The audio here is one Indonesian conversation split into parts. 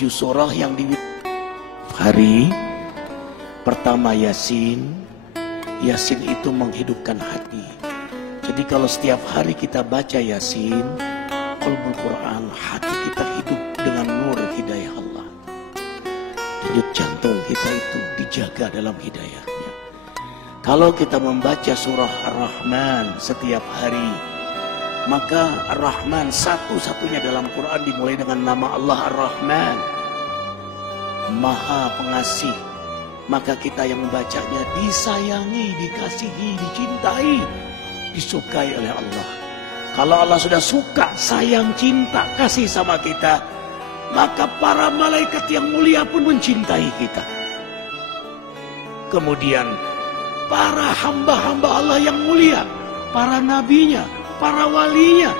7 surah yang di hari pertama Yasin. Yasin itu menghidupkan hati. Jadi kalau setiap hari kita baca Yasin, qalbul Quran, hati kita hidup dengan nur hidayah Allah. Denyut jantung kita itu dijaga dalam hidayahnya. Kalau kita membaca surah Ar-Rahman setiap hari, maka Ar-Rahman satu-satunya dalam Quran dimulai dengan nama Allah Ar-Rahman, Maha Pengasih. Maka kita yang membacanya disayangi, dikasihi, dicintai, disukai oleh Allah. Kalau Allah sudah suka, sayang, cinta, kasih sama kita, maka para malaikat yang mulia pun mencintai kita. Kemudian para hamba-hamba Allah yang mulia, para nabinya, para walinya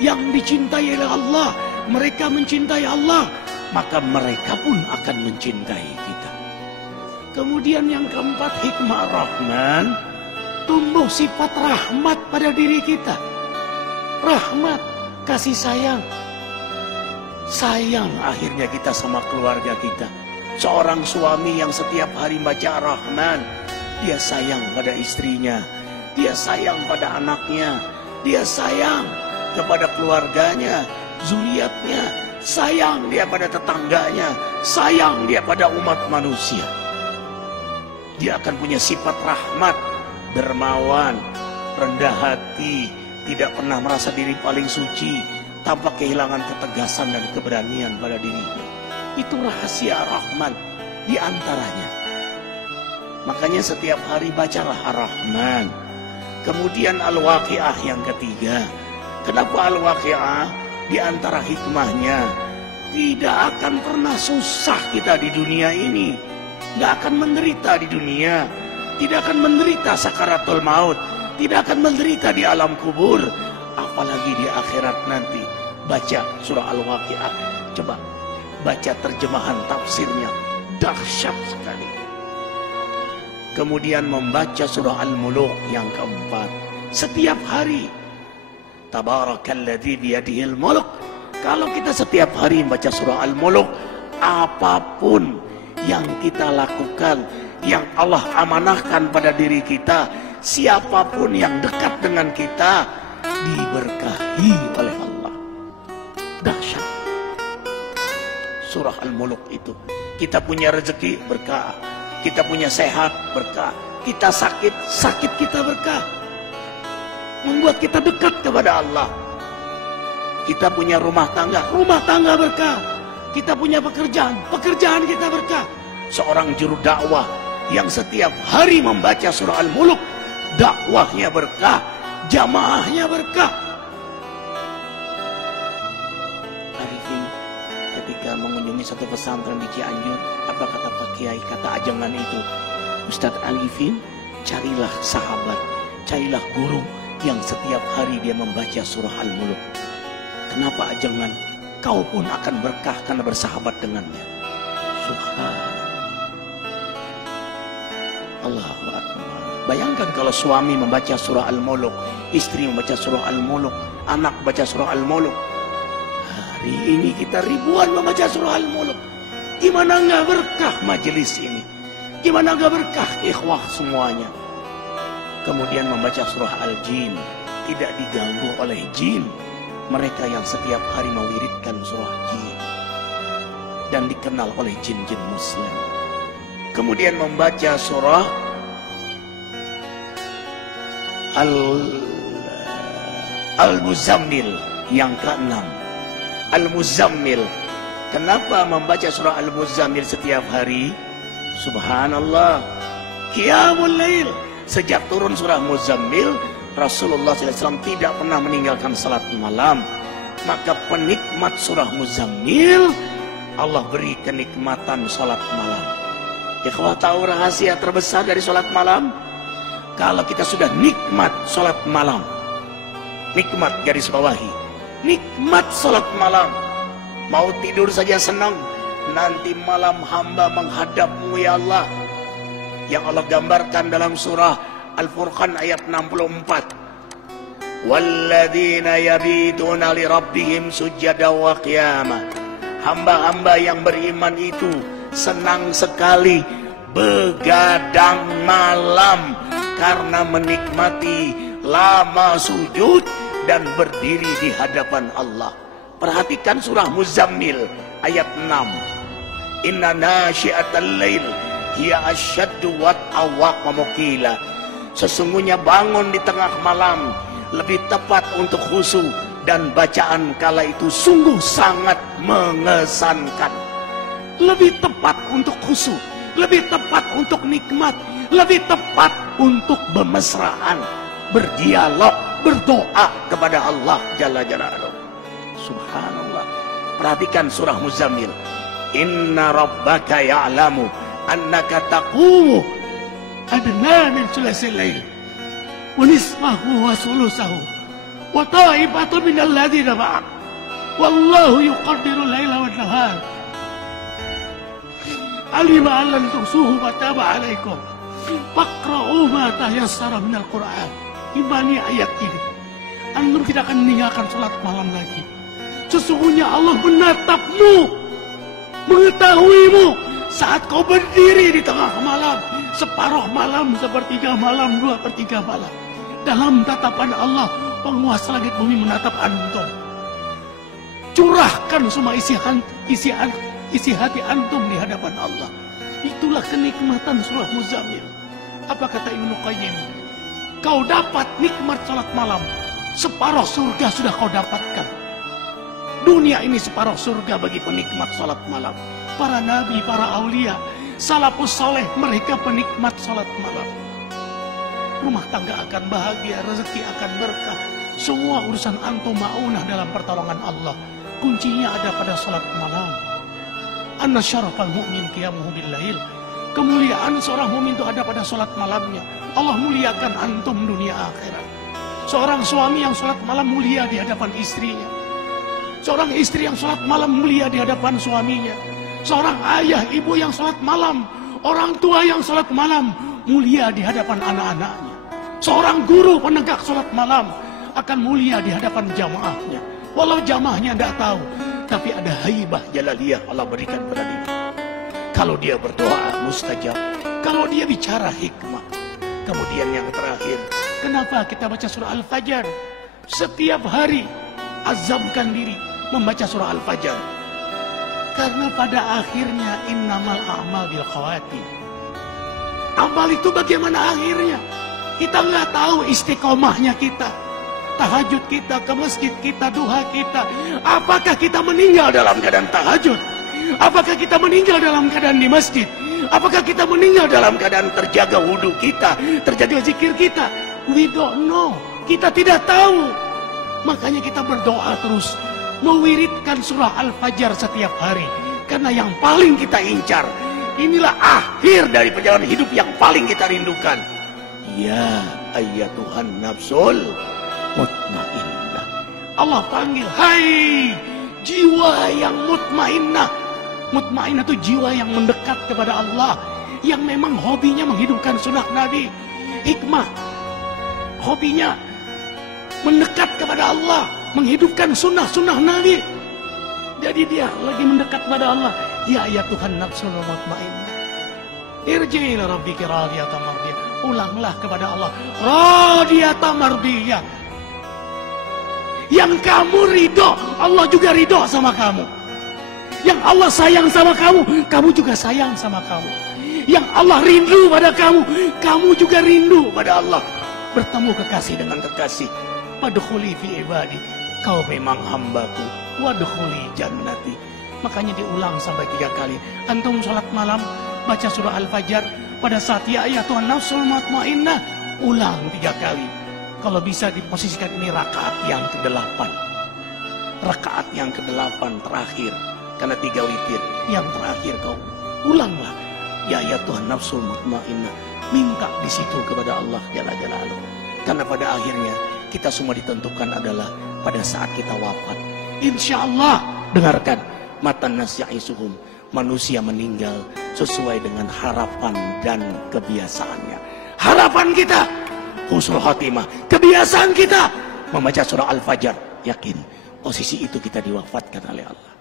yang dicintai oleh Allah, mereka mencintai Allah, maka mereka pun akan mencintai kita. Kemudian yang keempat, hikmah Rahman, tumbuh sifat rahmat pada diri kita. Rahmat, kasih sayang. Sayang akhirnya kita sama keluarga kita. Seorang suami yang setiap hari baca Rahman, dia sayang pada istrinya, dia sayang pada anaknya, dia sayang kepada keluarganya, zuriatnya, sayang dia pada tetangganya, sayang dia pada umat manusia. Dia akan punya sifat rahmat, dermawan, rendah hati, tidak pernah merasa diri paling suci, tanpa kehilangan ketegasan dan keberanian pada dirinya. Itu rahasia Rahman di antaranya. Makanya setiap hari bacalah Ar-Rahman. Kemudian Al-Waqi'ah yang ketiga. Kenapa Al-Waqi'ah? Di antara hikmahnya, tidak akan pernah susah kita di dunia ini. Tidak akan menderita di dunia. Tidak akan menderita sakaratul maut. Tidak akan menderita di alam kubur. Apalagi di akhirat nanti. Baca surah Al-Waqi'ah. Coba baca terjemahan tafsirnya. Dahsyat sekali. Kemudian membaca surah Al-Muluk yang keempat. Setiap hari. Tabarakalladzi biyadihil muluk. Kalau kita setiap hari membaca surah Al-Muluk, apapun yang kita lakukan, yang Allah amanahkan pada diri kita, siapapun yang dekat dengan kita, diberkahi oleh Allah. Dahsyat. Surah Al-Muluk itu. Kita punya rezeki, berkah. Kita punya sehat, berkah. Kita sakit, sakit kita berkah. Membuat kita dekat kepada Allah. Kita punya rumah tangga berkah. Kita punya pekerjaan, pekerjaan kita berkah. Seorang juru dakwah yang setiap hari membaca surah Al-Muluk, dakwahnya berkah, jamaahnya berkah. Arifin ketika mengunjungi satu pesantren di Cianjur, apa kata Pak Kiai, kata ajengan itu, Ustadz Arifin, carilah sahabat, carilah guru yang setiap hari dia membaca surah Al-Muluk. Kenapa ajengan? Kau pun akan berkah karena bersahabat dengannya. Subhanallah. Allahu Akbar. Bayangkan kalau suami membaca surah Al-Muluk, istri membaca surah Al-Muluk, anak baca surah Al-Muluk. Hari ini kita ribuan membaca surah Al-Muluk. Gimana nggak berkah majelis ini? Gimana nggak berkah ikhwah semuanya? Kemudian membaca surah Al-Jin, tidak diganggu oleh jin. Mereka yang setiap hari mewiridkan surah jin dan dikenal oleh jin-jin muslim. Kemudian membaca surah Al-Muzammil yang ke-6. Al-Muzammil. Kenapa membaca surah Al-Muzammil setiap hari? Subhanallah. Qiyamul Lail. Sejak turun surah Muzammil, Rasulullah SAW tidak pernah meninggalkan salat malam. Maka penikmat surah Muzammil, Allah beri kenikmatan salat malam. Ikhwah, tahu rahasia terbesar dari salat malam? Kalau kita sudah nikmat salat malam, nikmat garis bawahi, nikmat salat malam, mau tidur saja senang, nanti malam hamba menghadapmu ya Allah. Yang Allah gambarkan dalam surah Al-Furqan ayat 64. Walladzina yabituna li rabbihim sujada wa qiyama. hamba-hamba yang beriman itu senang sekali begadang malam karena menikmati lama sujud dan berdiri di hadapan Allah. Perhatikan surah Muzammil ayat 6. Inna nasyi'atal lail hiya asyaddu wat'a wa qila. Sesungguhnya bangun di tengah malam lebih tepat untuk khusyuk dan bacaan kala itu sungguh sangat mengesankan. Lebih tepat untuk khusyuk, lebih tepat untuk nikmat, lebih tepat untuk bermesraan, berdialog, berdoa kepada Allah Jalla Jalaluhu. Subhanallah. Perhatikan surah Muzammil. Inna rabbaka ya'lamu annaka taqumu adna min sulasil lail wa nisfahu wa sulusahu wa ta'ifatu min alladhina ma'ak wallahu yuqaddiru laila wa nahar alima an lan tuhsuhu fataba alaikum faqra'u ma tayassara minal Qur'an. Imani ayat ini. Antum tidak akan meninggalkan salat malam lagi. Sesungguhnya Allah menatapmu, mengetahuimu saat kau berdiri di tengah malam, separuh malam, sepertiga malam, 2/3 malam. Dalam tatapan Allah, penguasa langit bumi menatap antum. Curahkan semua isi hati antum di hadapan Allah. Itulah kenikmatan surah Muzammil. Apa kata Ibnu Qayyim? Kau dapat nikmat salat malam, separuh surga sudah kau dapatkan. Dunia ini separuh surga bagi penikmat salat malam. Para nabi, para aulia, salafus soleh, mereka penikmat salat malam. Rumah tangga akan bahagia, rezeki akan berkah. Semua urusan antum ma'unah dalam pertolongan Allah. Kuncinya ada pada salat malam. Anna syarafal mu'min qiyamuhu bil-lail. Kemuliaan seorang mukmin itu ada pada salat malamnya. Allah muliakan antum dunia akhirat. Seorang suami yang salat malam mulia di hadapan istrinya. Seorang istri yang salat malam mulia di hadapan suaminya. Seorang ayah, ibu yang salat malam, orang tua yang salat malam mulia di hadapan anak-anaknya. Seorang guru penegak salat malam akan mulia di hadapan jamaahnya. Walau jamaahnya tidak tahu, tapi ada haibah jalaliyah Allah berikan pada dia. Kalau dia berdoa mustajab, kalau dia bicara hikmah. Kemudian yang terakhir, kenapa kita baca surah Al-Fajr? Setiap hari azamkan diri membaca surah Al-Fajr. Karena pada akhirnya innamal a'mal bil khawatim. Amal itu bagaimana akhirnya? Kita nggak tahu istiqomahnya kita. Tahajud kita, ke masjid kita, duha kita. Apakah kita meninggal dalam keadaan tahajud? Apakah kita meninggal dalam keadaan di masjid? Apakah kita meninggal dalam keadaan terjaga wudhu kita, terjaga zikir kita? We don't know. Kita tidak tahu. Makanya kita berdoa terus, mewiridkan surah Al-Fajr setiap hari. Karena yang paling kita incar, inilah akhir dari perjalanan hidup yang paling kita rindukan. Ya ayyatuhan nafsul mutmainnah. Allah panggil, hai jiwa yang mutmainnah. Mutmainnah itu jiwa yang mendekat kepada Allah, yang memang hobinya menghidupkan sunnah Nabi. Hikmah, hobinya mendekat kepada Allah, menghidupkan sunnah Nabi. Jadi dia lagi mendekat kepada Allah. Ya Tuhan nafsul mutmainnah, irji'i ila rabbika radiyatan mardiyah. Ulanglah kepada Allah radiyatan mardiyah. Yang kamu ridho, Allah juga ridho sama kamu. Yang Allah sayang sama kamu, kamu juga sayang sama kamu. Yang Allah rindu pada kamu, kamu juga rindu pada Allah. Bertemu kekasih dengan kekasih. Wadkhuli fi ibadi, kau memang hambaku. Wadkhuli jannati. Makanya diulang sampai 3 kali. Antum sholat malam, baca surah Al-Fajr. Pada saat ya Tuhan nafsul mutmainnah, ulang 3 kali. Kalau bisa diposisikan ini rakaat yang ke-8. Rakaat yang ke-8 terakhir. Karena 3 witir. Yang terakhir kau ulanglah. Ya Tuhan nafsul mutmainnah. Minta di situ kepada Allah Jalla Jalaluhu. Karena pada akhirnya kita semua ditentukan adalah pada saat kita wafat. Insya Allah, dengarkan. Matan nas ya'isuhum. Manusia meninggal sesuai dengan harapan dan kebiasaannya. Harapan kita husnul khatimah. Kebiasaan kita membaca surah Al-Fajr. Yakin posisi itu kita diwafatkan oleh Allah.